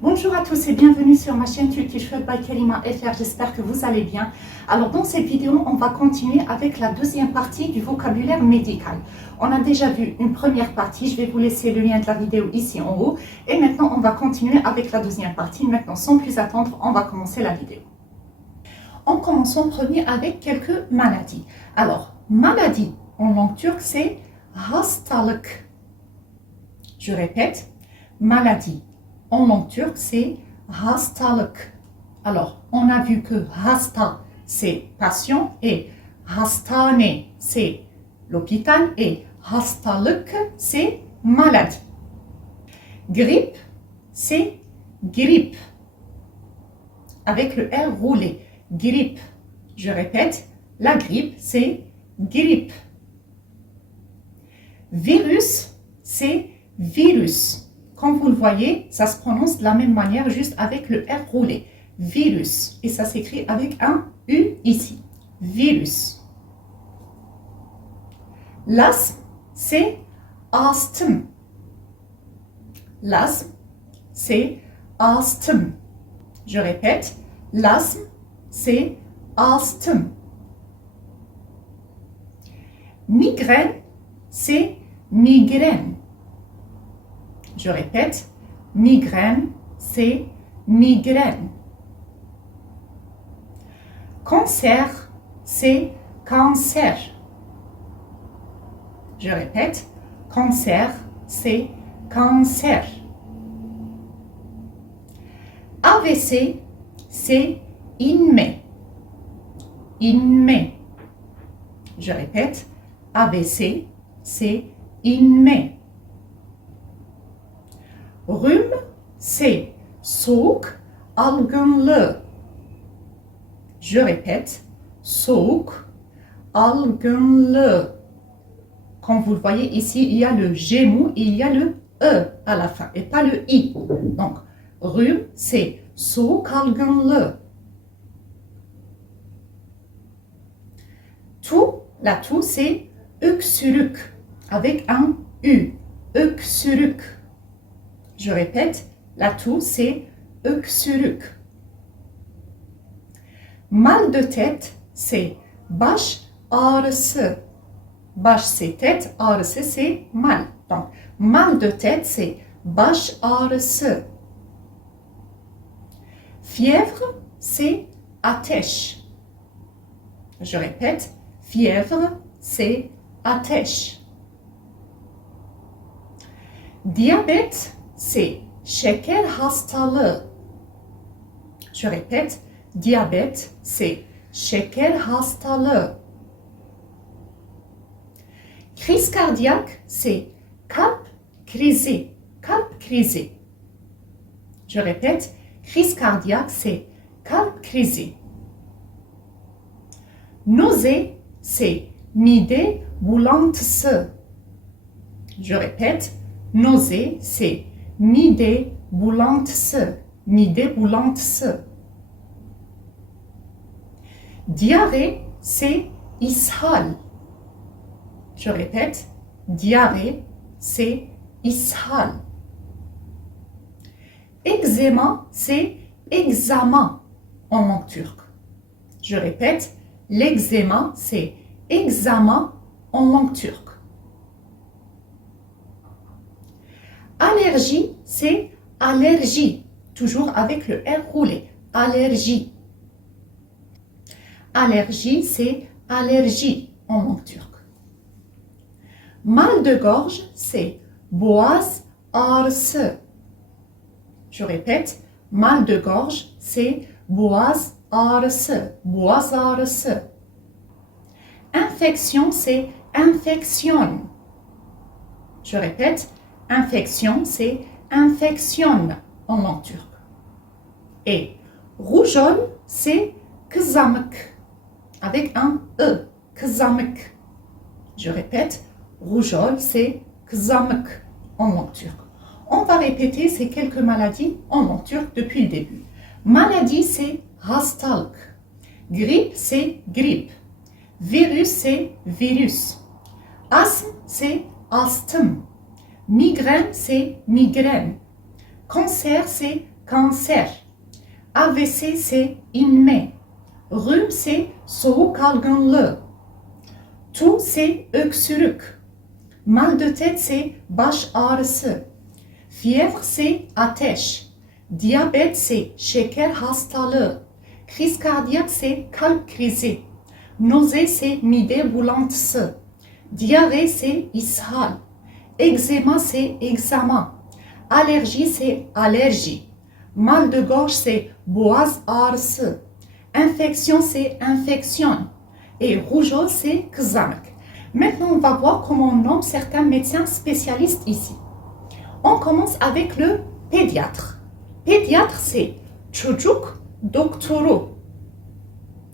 Bonjour à tous et bienvenue sur ma chaîne Turkish Food by Karima FR, j'espère que vous allez bien. Alors dans cette vidéo, on va continuer avec la deuxième partie du vocabulaire médical. On a déjà vu une première partie, je vais vous laisser le lien de la vidéo ici en haut. Et maintenant, on va continuer avec la deuxième partie. Maintenant, sans plus attendre, on va commencer la vidéo. On commence en premier avec quelques maladies. Alors, maladie en langue turque, c'est hastalık. Je répète, maladie. En langue turque, c'est hastalık. Alors, on a vu que hasta, c'est patient et hastane, c'est l'hôpital et hastalık, c'est maladie. Grippe, c'est grippe. Avec le R roulé. Grippe. Je répète, la grippe, c'est grippe. Virus, c'est virus. Comme vous le voyez, ça se prononce de la même manière, juste avec le R roulé. Virus. Et ça s'écrit avec un U ici. Virus. L'asthme, c'est asthme. L'asthme, c'est asthme. Je répète, l'asthme, c'est asthme. Migraine, c'est migraine. Je répète, migraine, c'est migraine. Cancer, c'est cancer. Je répète, cancer, c'est cancer. AVC, c'est inme. Inme. Je répète, AVC, c'est inme. Rhume, c'est soğuk algınlığı. Je répète, soğuk algınlığı. Comme vous le voyez ici, il y a le G mou et il y a le E à la fin et pas le I. Donc, rhume, c'est soğuk algınlığı. Toux, la toux, c'est öksürük avec un U. Öksürük. Je répète, la toux, c'est öksürük. Mal de tête, c'est baş ağrısı. Baş, c'est tête, ağrısı, c'est mal. Donc, mal de tête, c'est baş ağrısı. Fièvre, c'est ateş. Je répète, fièvre, c'est ateş. Diabète, c'est şeker hastalığı. Je répète, diabète, c'est şeker hastalığı. Crise cardiaque, c'est kalp krizi. Kalp krizi. Je répète, crise cardiaque, c'est kalp krizi. Nausée, c'est mide bulantısı. Je répète, nausée, c'est mide bulantısı. Mide bulantısı. Diarrhée, c'est ishal. Je répète, diarrhée, c'est ishal. Eczéma, c'est eczama en langue turque. Je répète, l'eczéma, c'est eczama en langue turque. Allergie, c'est allergie, toujours avec le R roulé. Allergie. Allergie, c'est allergie en langue turque. Mal de gorge, c'est boğaz ağrısı. Je répète, mal de gorge, c'est boğaz ağrısı. Boğaz ağrısı. Infection, c'est infection. Je répète, infection, c'est infection en langue turque. Et rougeole, c'est kızamık. Avec un E, kızamık. Je répète, rougeole, c'est kızamık en langue turque. On va répéter ces quelques maladies en langue turque depuis le début. Maladie, c'est hastalık. Grippe, c'est grippe. Virus, c'est virus. Asthme, c'est asthme. Migraine, c'est migraine. Cancer, c'est cancer. AVC, c'est inme. Rhume, c'est soğuk algınlığı. Toux, c'est öksürük. Mal de tête, c'est baş ağrısı. Fièvre, c'est ateş. Diabète, c'est şeker hastalığı. Crise cardiaque, c'est kalp krizi. Nausée, c'est mide bulantısı. Diarrhée, c'est ishal. Eczéma, c'est eczema. Allergie, c'est allergie. Mal de gorge, c'est boğaz ağrısı. Infection, c'est infection. Et rougeole, c'est kızamık. Maintenant, on va voir comment on nomme certains médecins spécialistes ici. On commence avec le pédiatre. Pédiatre, c'est çocuk doktoru.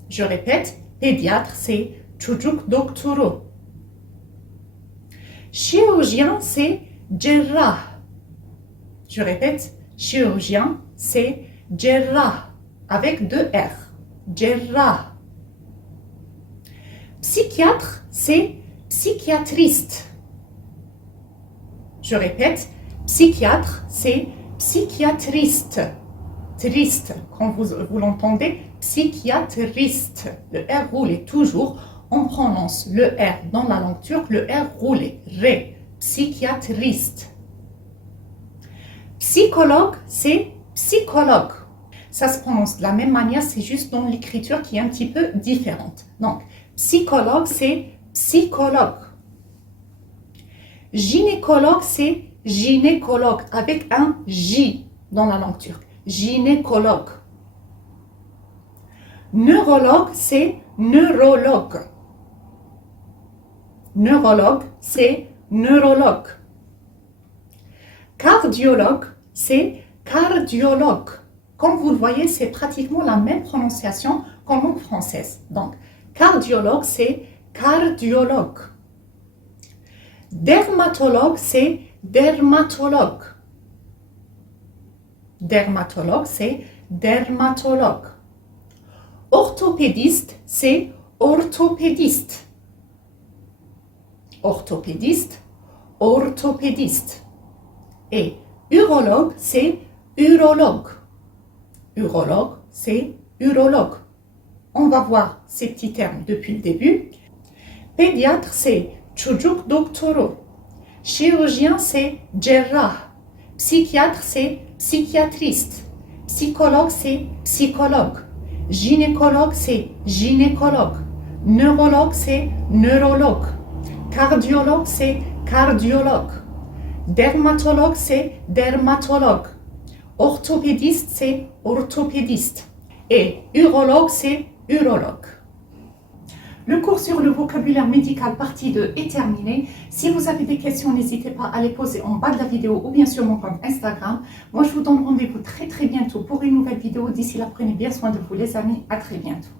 Je répète, pédiatre, c'est çocuk doktoru. Chirurgien, c'est cerrah. Je répète, chirurgien, c'est cerrah, avec deux R. Cerrah. Psychiatre, c'est psychiatriste. Je répète, psychiatre, c'est psychiatriste. Triste, quand vous l'entendez, psychiatriste. Le R roulé toujours, on prononce le R dans la langue turque, le R roulé. Ré, psychiatriste. Psychologue, c'est psychologue. Ça se prononce de la même manière, c'est juste dans l'écriture qui est un petit peu différente. Donc, psychologue, c'est psychologue. Gynécologue, c'est gynécologue, avec un J dans la langue turque. Gynécologue. Neurologue, c'est neurologue. Neurologue, c'est neurologue. Cardiologue, c'est cardiologue. Comme vous le voyez, c'est pratiquement la même prononciation qu'en langue française. Donc, cardiologue, c'est cardiologue. Dermatologue, c'est dermatologue. Dermatologue, c'est dermatologue. Orthopédiste, c'est orthopédiste. Orthopédiste, orthopédiste. Et urologue, c'est urologue. Urologue, c'est urologue. On va voir ces petits termes depuis le début. Pédiatre, c'est çocuk doktoru. Chirurgien, c'est cerrah. Psychiatre, c'est psychiatriste. Psychologue, c'est psychologue. Gynécologue, c'est gynécologue. Neurologue, c'est neurologue. Cardiologue, c'est cardiologue. Dermatologue, c'est dermatologue. Orthopédiste, c'est orthopédiste. Et urologue, c'est urologue. Le cours sur le vocabulaire médical partie 2 est terminé. Si vous avez des questions, n'hésitez pas à les poser en bas de la vidéo ou bien sur mon compte Instagram. Moi, je vous donne rendez-vous très bientôt pour une nouvelle vidéo. D'ici là, prenez bien soin de vous les amis. À très bientôt.